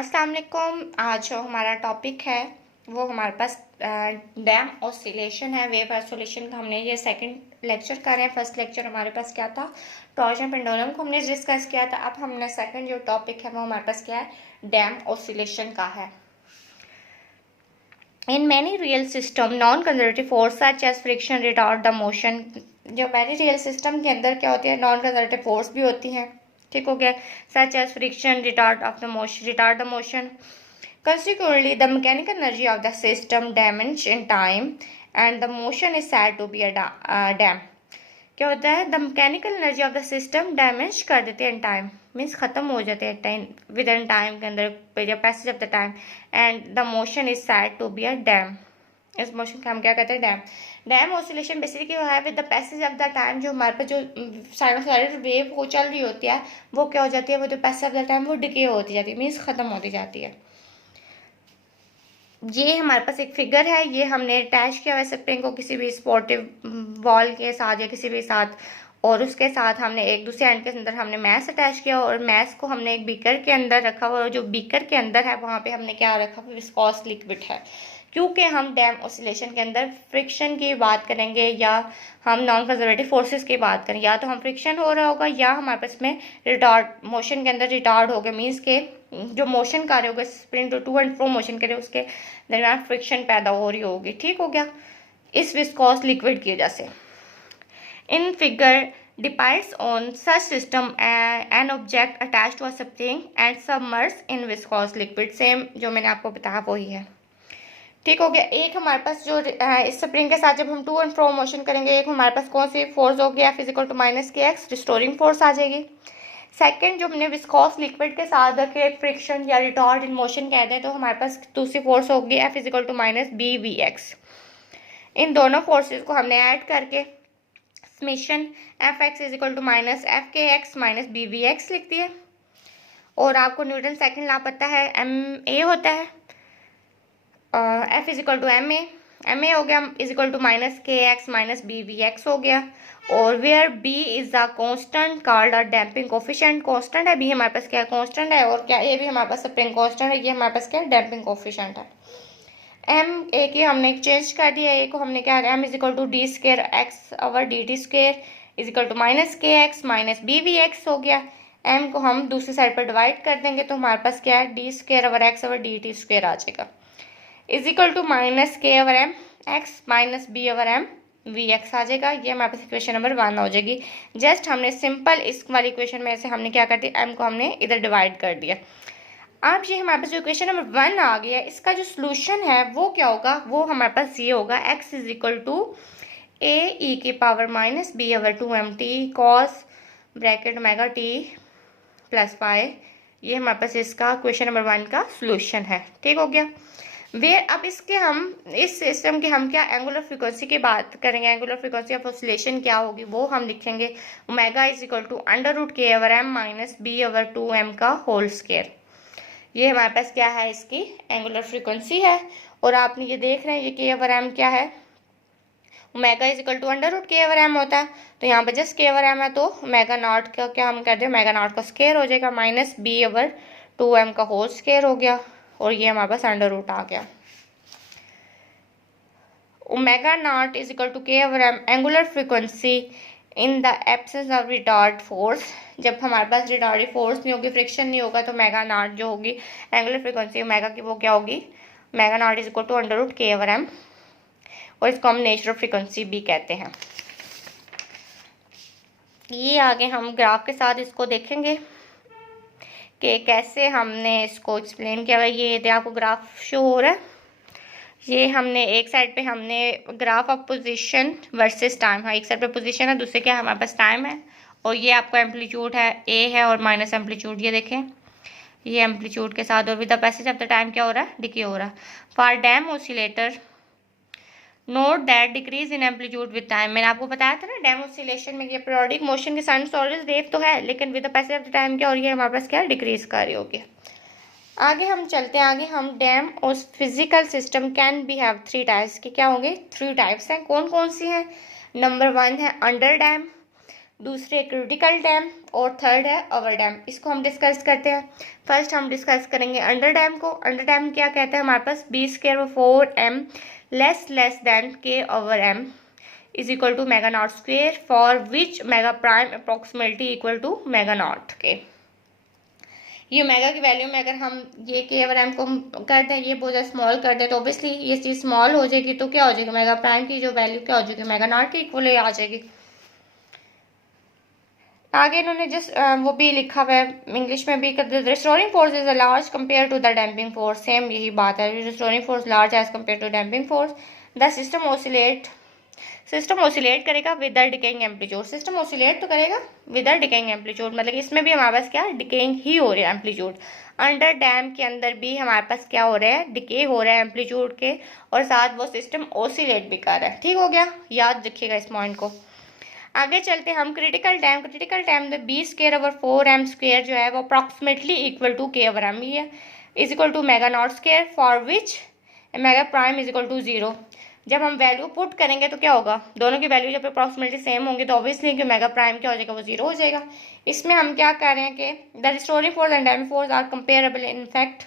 अस्सलाम वालेकुम। आज जो हमारा टॉपिक है वो हमारे पास डैम ऑसिलेशन है, वेव आइसोलेशन का। हमने ये सेकंड लेक्चर कर रहे हैं। फर्स्ट लेक्चर हमारे पास क्या था, टॉर्शन पेंडुलम को हमने डिस्कस किया था। अब हमने सेकंड जो टॉपिक है वो हमारे पास क्या है, डैम ऑसिलेशन का है। In many real system non conservative force such as friction retard the motion. जो मैनी रियल सिस्टम के अंदर क्या होती है, नॉन कंजर्वेटिव फोर्स भी होती हैं, ठीक हो गया। Such as friction retard the motion. Consequently, the mechanical energy of the system diminishes in time and the motion is said to be a dam. क्या होता है, the mechanical energy of the system damage कर देते हैं in time, means खत्म हो जाते हैं टाइम, विद इन टाइम के अंदर, passage of the time, and the motion is said to be a damped. इस मोशन का हम क्या कहते हैं, डैम। डैम ऑसिलेशन बेसिकली क्या है, with the passage of the time, जो हमारे पास जो साइनोसॉइडल वेव वो चल रही होती है वो क्या हो जाती है, वो जो पैसेज ऑफ द टाइम वो डिके होती जाती है, मीन्स खत्म होती जाती है। ये हमारे पास एक फिगर है, ये हमने अटैच किया हुआ है स्प्रिंग को किसी भी स्पोर्टिव बॉल के साथ या किसी भी साथ, और उसके साथ हमने एक दूसरे एंड के अंदर हमने मैस अटैच किया, और मैस को हमने एक बीकर के अंदर रखा हुआ, और जो बीकर के अंदर है वहाँ पे हमने क्या रखा हुआ, विस्कोस लिक्विड है। क्योंकि हम डैम ऑसिलेशन के अंदर फ्रिक्शन की बात करेंगे या हम नॉन कंजर्वेटिव फोर्सेस की बात करें, या तो हम फ्रिक्शन हो रहा होगा या हमारे पास में रिटार्ड, मोशन के अंदर रिटार्ड हो गया, मीन्स के जो मोशन कर रहे होगा स्प्रिंग, जो टू एंड फ्रो मोशन करे उसके दरमियान फ्रिक्शन पैदा हो रही होगी, ठीक हो गया, इस विस्कोस लिक्विड की वजह से। In figure depends on such system an object attach to a spring and submerge in viscous liquid. Same जो मैंने आपको बताया वही है, ठीक हो गया। एक हमारे पास जो इस स्प्रिंग के साथ जब हम टू एंड फ्रो मोशन करेंगे, एक हमारे पास कौन सी फोर्स होगी, एफ इजिकल टू माइनस के एक्स, रिस्टोरिंग फोर्स आ जाएगी। सेकंड, जो हमने विस्कोस लिक्विड के साथ रखे फ्रिक्शन या रिटार्ड इन मोशन कहते हैं, तो हमारे पास दूसरी फोर्स होगी F equal to minus B we X. इन दोनों फोर्सेस को हमने ऐड करके summation F X equal to minus F K x minus B we X लिख दिए। और आपको न्यूटन सेकंड लॉ पता है, एम ए होता है, f equal to m a हो गया, इजिकल टू माइनस के x minus B we x हो गया। और where b is a constant called a damping coefficient. Constant है बी, हमारे पास क्या कांस्टेंट है, और क्या ए भी हमारे पास स्प्रिंग कांस्टेंट है, ये हमारे पास क्या डैम्पिंग कोफिशिएंट है। एम ए की हमने चेंज कर दिया, ए को हमने क्या, M equal to D square X over D T square equal to minus के x minus B we x हो गया। एम को हम दूसरी साइड पर डिवाइड कर देंगे तो हमारे पास क्या है, D square over X over D T square आ जाएगा, equal to minus K over M X minus B over M V X आ जाएगा। ये हमारे पास इक्वेशन नंबर 1 हो जाएगी। जस्ट हमने सिंपल इस वाली इक्वेशन में से हमने क्या कर दिया, एम को हमने इधर डिवाइड कर दिया। अब ये हमारे पास जो इक्वेशन नंबर 1 आ गया, इसका जो सोल्यूशन है वो क्या होगा, वो हमारे पास ये होगा, x is equal to a e की power minus B over 2 m t cos bracket omega t plus phi. ये हमारे पास इसका क्वेश्चन नंबर 1 का सोल्यूशन है, ठीक हो गया। वे अब इसके हम इस सिस्टम की हम क्या एंगुलर फ्रीक्वेंसी की बात करेंगे, एंगुलर फ्रीक्वेंसी ऑफ ऑसिलेशन क्या होगी वो हम लिखेंगे, omega is equal to under root के over M minus B over 2 M का होल स्क्वायर। ये हमारे पास क्या है, इसकी एंगुलर फ्रीक्वेंसी है। और आपने ये देख रहे हैं ये के ओवर एम क्या है, omega is equal to under root के ओवर एम होता है, तो यहाँ पर जस्ट के ओवर एम है, तो ओमेगा नॉट का क्या हम कर दें, ओमेगा नॉट का स्क्वायर हो जाएगा, माइनस बी ओवर 2 एम का होल स्क्वायर हो गया, और ये हमारे पास अंडर रूट आ गया। Omega naught is equal to के over M angular frequency in the absence of retard force. जब हमारे पास रिटार्डिव फोर्स नहीं होगी, फ्रिक्शन नहीं होगा, तो ओमेगा नॉट जो होगी एंगुलर फ्रीक्वेंसी ओमेगा की वो क्या होगी, omega naught is equal to under root के ओवर एम, और इसको हम नेचुरल फ्रीक्वेंसी भी कहते हैं। ये आगे हम ग्राफ के साथ इसको देखेंगे कि कैसे हमने इसको एक्सप्लेन किया हुआ। ये आपको ग्राफ शो हो रहा है, ये हमने एक साइड पे हमने graph of position versus time है, एक साइड पे पोजीशन है, दूसरे क्या हमारे पास टाइम है, और ये आपका एम्पलीट्यूड है ए है, और माइनस एम्पलीट्यूड ये देखें, ये एम्पलीट्यूड के साथ, और with the passage of the time क्या हो रहा है, डिके हो रहा है। For dam oscillator note that decrease in amplitude with time. मैंने आपको बताया था ना डैम ऑसिलेशन में ये पीरियोडिक मोशन के साइनसॉइडल वेव तो है, लेकिन with the passage of the time क्या हो रही है, हमारे पास क्या डिक्रीज कर रही होगी। आगे हम चलते हैं, आगे हम डैम और physical system can be have 3 types के, क्या होंगे 3 टाइप्स हैं, कौन कौन सी हैं। नंबर 1 है अंडर डैम, दूसरे क्रिटिकल डैम और थर्ड है ओवर डैम। इसको हम डिस्कस करते हैं। फर्स्ट हम डिस्कस करेंगे अंडर डैम को। अंडर डैम क्या कहते हैं हमारे पास, B square 4m less than k over m is equal to mega naught square for which mega prime approximately equal to mega naught के। ये ओमेगा की वैल्यू में अगर हम ये के ओवर एम को कर दें, ये बहुत ज़्यादा स्मॉल कर दें, तो ऑब्वियसली ये चीज़ स्मॉल हो जाएगी। तो क्या हो जाएगी, मेगा प्राइम की जो वैल्यू क्या हो जाएगी, मेगा नॉट की इक्वल आ जाएगी। आगे इन्होंने जस्ट वो भी लिखा हुआ है इंग्लिश में भी, restoring force is a large compare to the damping force. Same यही बात है, restoring force large as compare to damping force. The system oscillate करेगा with the decaying amplitude. System oscillate तो करेगा विद द डिकेइंग एम्पलीट्यूड, मतलब इसमें भी हमारे पास क्या डिकेइंग ही हो रहा है एम्पलीट्यूड। अंडर डैम के अंदर भी हमारे पास क्या हो रहा है, डिके हो रहा है एम्पलीट्यूड के, और साथ वो सिस्टम ऑसिलेट भी कर रहा है। ठीक हो गया, याद रखिएगा इस पॉइंट को। आगे चलते हैं हम क्रिटिकल डैम। क्रिटिकल डैम में b square over 4m square जो है वो अप्रॉक्सीमेटली इक्वल टू के ओवर एम ही है, is equal to mega naught square for which mega prime is equal to 0। जब हम वैल्यू पुट करेंगे तो क्या होगा, दोनों की वैल्यू जब अप्रॉक्सीमेटली सेम होंगी तो ऑब्वियसली कि मेगा प्राइम क्या हो जाएगा, वो 0 हो जाएगा। इसमें हम क्या कर रहे हैं कि the restoring force and damping force are comparable. In fact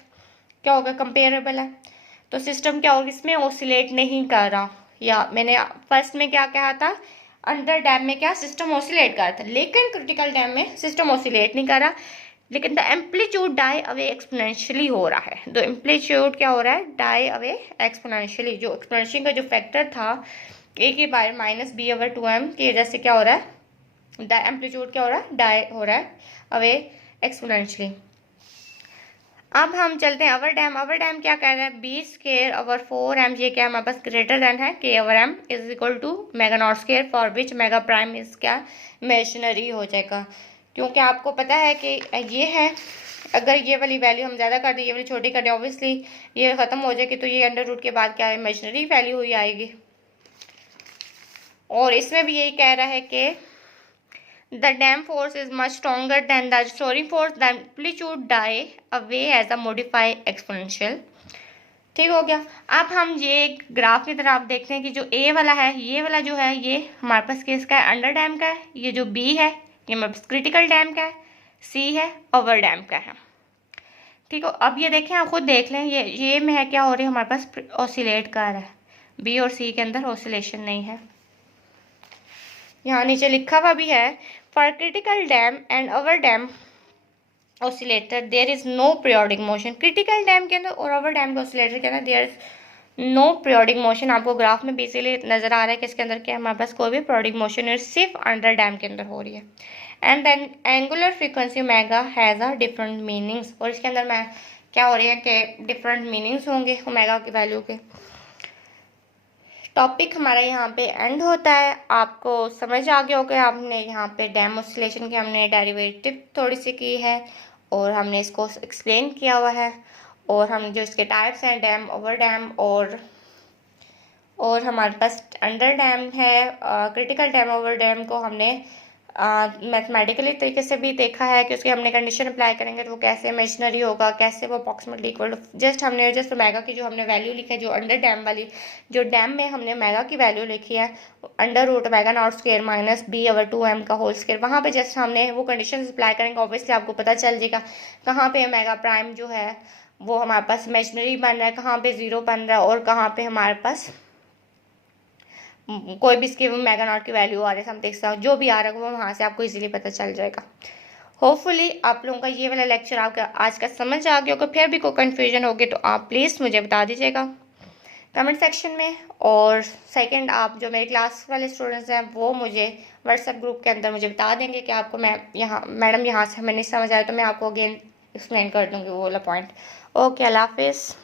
क्या होगा, कंपेरेबल है, तो सिस्टम क्या होगा, इसमें ऑसिलेट नहीं कर रहा। या मैंने फर्स्ट में क्या कहा था, अंडर डैम में क्या सिस्टम ऑसिलेट कर रहा था, लेकिन क्रिटिकल डैम में सिस्टम ऑसिलेट नहीं कर रहा, लेकिन the amplitude die away exponentially हो रहा है। द एम्पलीट्यूड क्या हो रहा है, डाई अवे एक्सपोनेंशियली। जो एक्सपोनेंशियल का जो फैक्टर था ए की बार माइनस बी ओवर 2m की वजह से क्या हो रहा है, द एम्पलीट्यूड क्या हो रहा है, डाई हो रहा है अवे एक्सपोनेंशियली। अब हम चलते हैं अवर डैम। अवर डैम क्या कह रहा है, बी स्क्वायर ओवर 4m, ये क्या हमारे पास ग्रेटर देन है के over m is equal to mega naught square for which mega prime is क्या इमेजिनरी हो जाएगा। क्योंकि आपको पता है कि ये है, अगर ये वाली वैल्यू हम ज़्यादा कर दें, ये वाली छोटी कर दें, ऑब्वियसली ये ख़त्म हो जाएगी, तो ये अंडर रूट के बाद क्या इमेजिनरी वैल्यू हुई आएगी। और इसमें भी यही कह रहा है कि the damped force is much stronger than the restoring force, the amplitude die away as a modify exponential. ठीक हो गया। अब हम ये ग्राफ की तरफ आप देखते हैं कि जो ए वाला है, ये वाला जो है ये हमारे पास किसका है, अंडर डैम का है। ये जो बी है ये हमारे पास क्रिटिकल डैम का है, सी है ओवर डैम का है। ठीक हो, अब ये देखें, आप खुद देख लें, ये में है क्या हो रही है, हमारे पास ऑसिलेट कर रहा है, बी और सी के अंदर ऑसिलेशन नहीं है। यहाँ नीचे लिखा हुआ भी है, for critical damped and over damped oscillator there is no periodic motion. Critical damped के अंदर और ओवर डैम के ऑसिलेटर के अंदर there is no periodic motion. आपको ग्राफ में बेसिकली नजर आ रहा है कि इसके अंदर क्या हमारे पास कोई भी पीरियोडिक मोशन है, सिर्फ अंडर डैम के अंदर हो रही है। And then angular frequency omega has a different meanings, और इसके अंदर मैं क्या हो रही है कि डिफरेंट मीनिंग्स होंगे ओमेगा की वैल्यू के। टॉपिक हमारा यहाँ पे एंड होता है। आपको समझ आ गया होगा, आपने यहाँ पे डैम ऑसिलेशन की हमने डेरिवेटिव थोड़ी सी की है और हमने इसको एक्सप्लेन किया हुआ है, और हम जो इसके टाइप्स हैं डैम, ओवर डैम और हमारे पास अंडर डैम है, क्रिटिकल डैम, ओवर डैम को हमने मैथमेटिकली तरीके से भी देखा है कि उसकी हमने कंडीशन अप्लाई करेंगे तो वो कैसे इमेजिनरी होगा, कैसे वो approximately equal to just omega की जो हमने वैल्यू लिखी है, जो अंडर डैम वाली, जो डैम में हमने ओमेगा की वैल्यू लिखी है under root omega naught square minus B over 2m का होल स्क्वायर, वहाँ पे जस्ट हमने वो कंडीशन अप्लाई करेंगे। ऑब्वियसली आपको पता चल जाएगा कहाँ पे ओमेगा प्राइम जो है वो हमारे पास इमेजिनरी बन रहा है, कहाँ पे 0 बन रहा है, और कहाँ पे हमारे पास कोई भी इसकी मेगा नॉट की वैल्यू आ रही है, हम देख सकते जो भी आ रहा है वो वहाँ से आपको इजीली पता चल जाएगा। होपफुली आप लोगों का ये वाला लेक्चर आपका आज का समझ आ गया होगा। फिर भी कोई कन्फ्यूजन होगी तो आप प्लीज़ मुझे बता दीजिएगा कमेंट सेक्शन में। और सेकंड, आप जो मेरे क्लास वाले स्टूडेंट्स हैं वो मुझे व्हाट्सएप ग्रुप के अंदर मुझे बता देंगे कि आपको मैडम यहाँ से हमें नहीं समझ आया, तो मैं आपको अगेन एक्सप्लेन कर दूँगी वो वाला पॉइंट। ओके, अल्लाह हाफिज़।